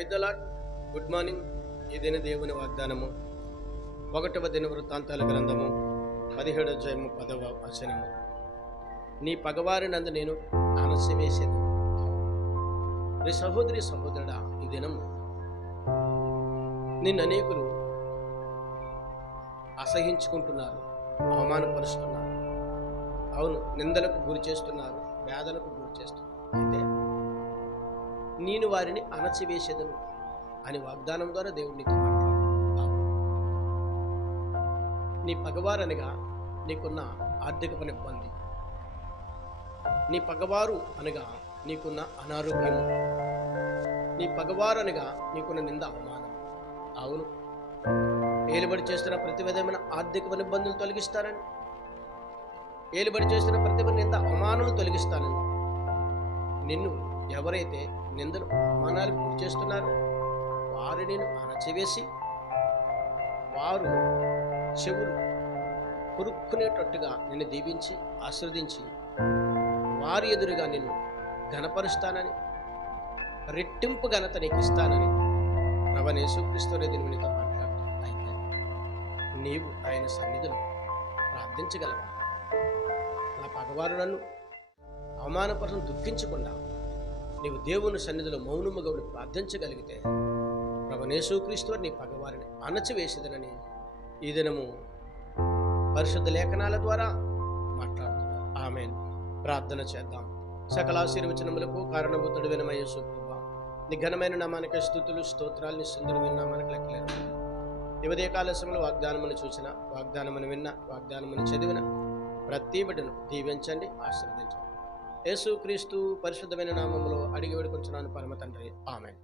Praise the lord. Good morning. ఈ దిన దేవుని వాగ్దానము 1వ దినవృత్తాంతాల గ్రంథము 17వ అధ్యాయము 10వ వచనము. నీ పగవారినందు నేను అణచివేసేది. నీ సహోదరి సహోదరుడా, ఈ దినము నిన్ను అనేకులు అసహించుకుంటున్నారు, అవమానపరుస్తున్నారు. అవును, నిందలకు గురి చేస్తున్నారు, వేదనకు గురి చేస్తున్నారు. అయితే నేను వారిని అణచివేసేదను అని వాగ్దానం ద్వారా దేవుడు నీతో మాట్లాడుతున్నాడు. నీ పగవారనగా నీకున్న ఆర్థికమైన ఇబ్బంది, నీ పగవారు అనగా నీకున్న అనారోగ్యము, నీ పగవారు అనగా నీకున్న నింద అవమానం. అవును, ఏలుబడి చేస్తున్న ప్రతి విధమైన ఆర్థికమైన ఇబ్బందులు తొలగిస్తానని, ఏలుబడి చేస్తున్న ప్రతి నింద అవమానాలు తొలగిస్తానని, నిన్ను ఎవరైతే నిందలు అవమానాలకు గురి చేస్తున్నారో వారు నేను అణచివేసి, వారు చెవులు కొరుక్కునేటట్టుగా నిన్ను దీవించి ఆశీర్వదించి వారి ఎదురుగా నిన్ను ఘనపరుస్తానని, రెట్టింపు ఘనత నీకు ఇస్తానని ప్రభువైన యేసుక్రీస్తు నీతో మాట్లాడుతున్నాడు. అయితే నీవు ఆయన సన్నిధిలో ప్రార్థించగలవా? నా పగవారు నన్ను అవమానపరచడం దుఃఖించకుండా నీవు దేవుని సన్నిధిలో మౌనముగా ఉండి ప్రార్థించగలిగితే ప్రభువైన యేసుక్రీస్తు నీ పగవారిని అణచివేసేదనని ఈ దినము పరిశుద్ధ లేఖనాల ద్వారా మాట్లాడుతున్నారు. ఆమేన్. ప్రార్థన చేద్దాం. సకల ఆశీర్వచనములకు కారణభూతుడైన మా యేసు ప్రభువా, నీ ఘనమైన నామానికి స్తుతులు స్తోత్రాలు, నీ సుందరమైన నామానికి లెక్కలేరు. ఈ ఉదయకాల సమయంలో వాగ్దానమును చూసిన, వాగ్దానమును విన్న, వాగ్దానమును చదివిన ప్రతి బిడ్డను దీవించండి, ఆశీర్వదించండి. యేసుక్రీస్తు పరిశుద్ధమైన నామములో అడిగి వేడుకొంచున్నాను పరమ తండ్రి. ఆమేన్.